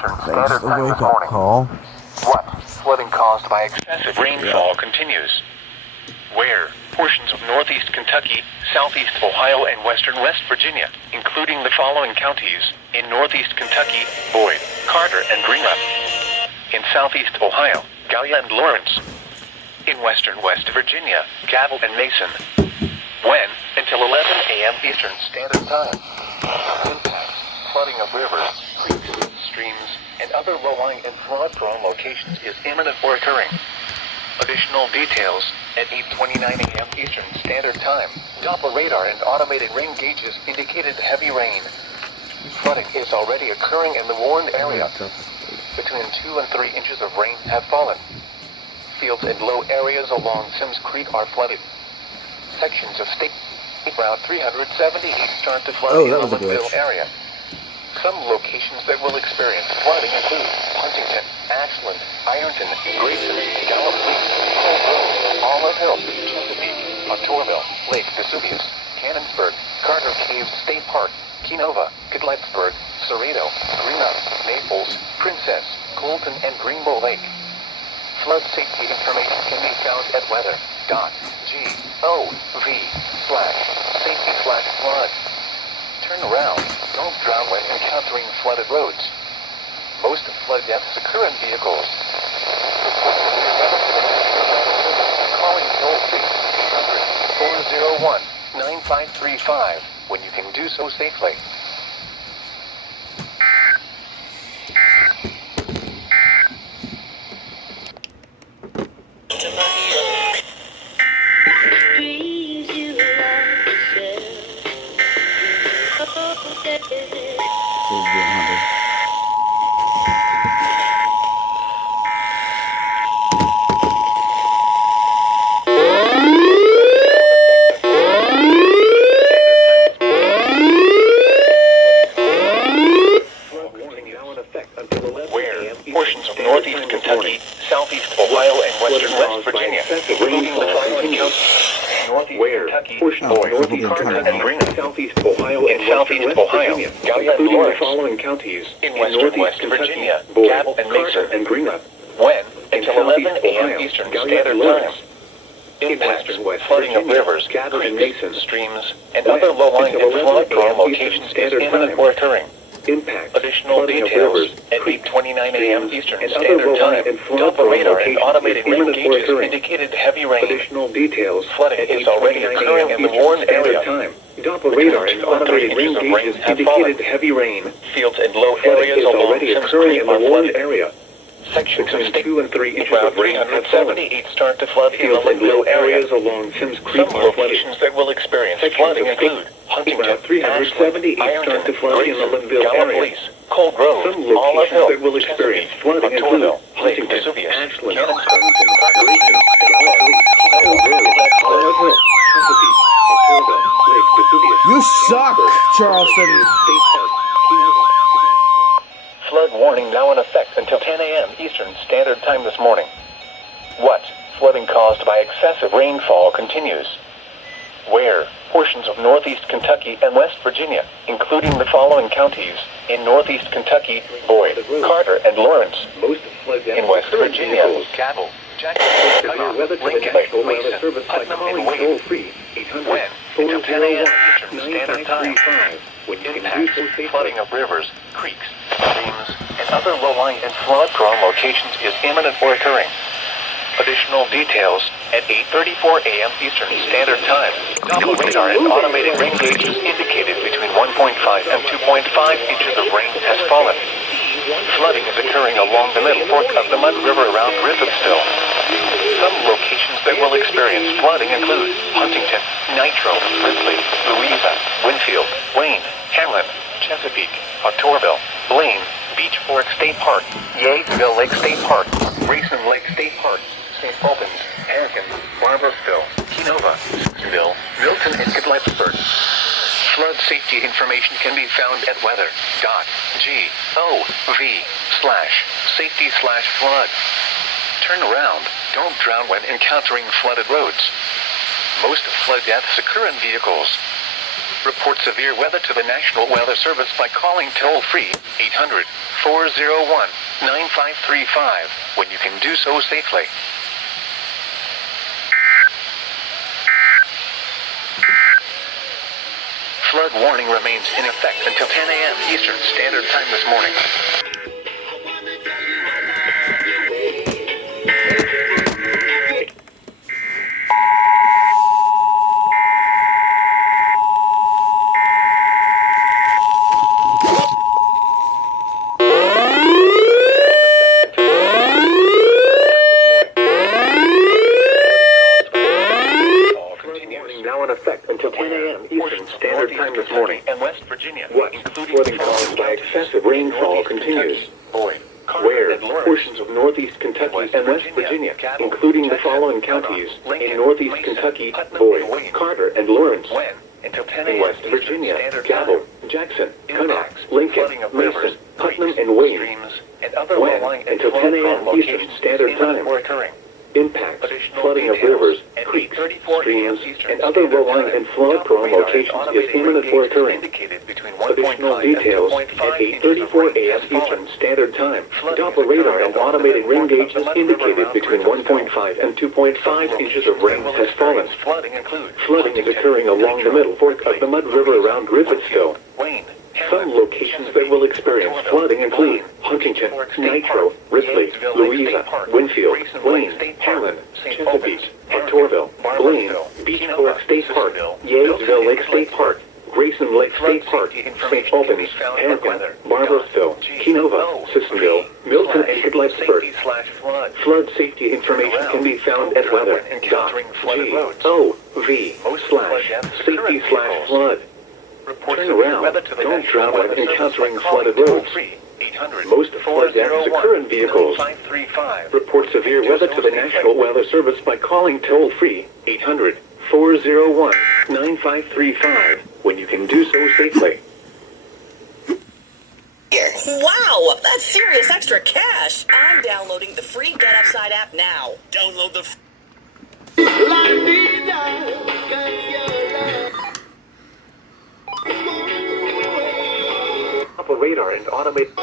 Eastern Standard Time this morning. Call. What? Flooding caused by excessive rainfall continues. Where? Portions of northeast Kentucky, southeast Ohio, and western West Virginia, including the following counties. In northeast Kentucky, Boyd, Carter, and Greenup. In southeast Ohio, Gallia and Lawrence. In western West Virginia, Cabell and Mason. When? Until 11 a.m. Eastern Standard Time. Impacts: flooding of rivers, creeks, streams, and other low-lying and flood-prone locations is imminent or occurring. Additional details at 8:29 a.m. Eastern Standard Time. Doppler radar and automated rain gauges indicated heavy rain. Flooding is already occurring in the warned area. Between 2 and 3 inches of rain have fallen. Fields and low areas along Sims Creek are flooded. Sections of State Route 378 start to flood in the Linville area. Some locations that will experience flooding include Huntington, Ashland, Ironton, Grayson, Gallup Creek, Cold Grove, Olive Hill, Chesapeake, Octorville, Lake Vesuvius, Cannonsburg, Carter Caves State Park, Kenova, Cadlettsburg, Cerrado, Greenup, Naples, Princess, Colton, and Greenbow Lake. Flood safety information can be found at weather.gov/safety/flood. Turn around. Don't drown when encountering flooded roads. Most flood deaths occur in vehicles. Calling toll-free 800-401-9535 when you can do so safely. Portions of northeast Kentucky, southeast Ohio, and western West Virginia, including the following counties. Northeast Kentucky, Boyd, Carter, and Greenup. Southeast Ohio, and southeast Ohio, Gallia and Lawrence. The following counties. In western West Virginia, Cabell and Mason. And Greenup. When? Until 11 a.m. Eastern Standard Time. Impacts: flooding of rivers, creeks, streams, and other low-lying and flood-prone locations is imminent or occurring. Impact. Additional details at 8:29 a.m. Eastern Standard Time. Doppler radar and automated rain gauges indicated heavy rain. Additional details. Flooding is already occurring in the warned area. Doppler radar and automated rain gauges indicated heavy rain. Fields and low areas along Sims Creek are flooded. Sections of State 2 and 3 inches of rain have 78 start to flood in the Linville areas along Sims Creek. Some locations that will experience flooding include Huntington, 378 start to flood in the Linville area. Cold Grove, some locations that will experience flooding include Huntington, Ashland, Cannonsburg, Grayson, Gallup Creek, Cold Grove, Olive Hill, Chesapeake, Octorville, Lake Vesuvius. You suck, Charleston. State Park, Kenova. Flood warning now in effect until 10 a.m. Eastern Standard Time this morning. What? Flooding caused by excessive rainfall continues. Where? Portions of northeast Kentucky and West Virginia, including the following counties. In northeast Kentucky, Boyd, Carter, and Lawrence. In West Virginia, Cabell, Jackson, Lincoln, Mason, Putnam, and Wade. When? Until 10 a.m. Eastern Standard Time. Impacts: flooding of rivers, creeks, streams, and other low-lying and flood-prone locations is imminent or occurring. Additional details at 8:34 a.m. Eastern Standard Time. Doppler radar and automated rain gauges indicated between 1.5 and 2.5 inches of rain has fallen. Flooding is occurring along the middle fork of the Mud River around Griffithsville. Some locations that will experience flooding include Huntington, Nitro, Ripley, Louisa, Winfield, Wayne, Hamlin, Chesapeake, Octorville, Blaine, Beach Fork State Park, Yeagsville Lake State Park, Grayson Lake State Park, St. Albans, Harrigan, Barbersville, Kenova, Simpsonville, Milton, and Cadlettsburg. Flood safety information can be found at weather.gov/safety/flood. Turn around. Don't drown when encountering flooded roads. Most flood deaths occur in vehicles. Report severe weather to the National Weather Service by calling toll-free 800-401-9535 when you can do so safely. Flood warning remains in effect until 10 a.m. Eastern Standard Time this morning. Now in effect until 10 a.m. Eastern Standard Time this morning. And West Virginia, flooding caused by excessive rainfall continues. Where portions of northeast Kentucky and West Virginia, including the following counties in northeast Kentucky, Boyd, Carter, and Lawrence. In West Virginia, Cabell, Jackson, Connaught, Lincoln, Mason, Putnam, and Wayne. When until 10 a.m. Eastern Standard Time. Impacts, flooding of rivers, creeks, streams, and other low-lying and flood-prone locations is imminent or occurring. Additional details at 8:34 a.m. Eastern Standard Time. Doppler radar and automated rain gauges indicated between 1.5 and 2.5 inches of rain has fallen. Flooding is occurring along the middle fork of the Mud River around Griffithsville. Some locations that will experience flooding include Huntington, Nitro, Ripley, Louisa, Winfield, Blaine, Harlan, Chesapeake, Hectorville, Blaine, Beach Fork State Park, Yadesville Lake State Park, Grayson Lake State Park, St. Albans, Hampton, Barbersville, Kenova, Sissonville, Milton, and Cadlettsburg. Flood safety information can be found at weather.gov/safety/flood. Turn around. Don't drown when encountering flooded roads. Most flood deaths occur in vehicles. Report severe weather to the National Weather Service by calling toll-free 800-401-9535 when you can do so safely. Wow, that's serious extra cash. I'm downloading the free Get Upside app now. Download the Radar and automated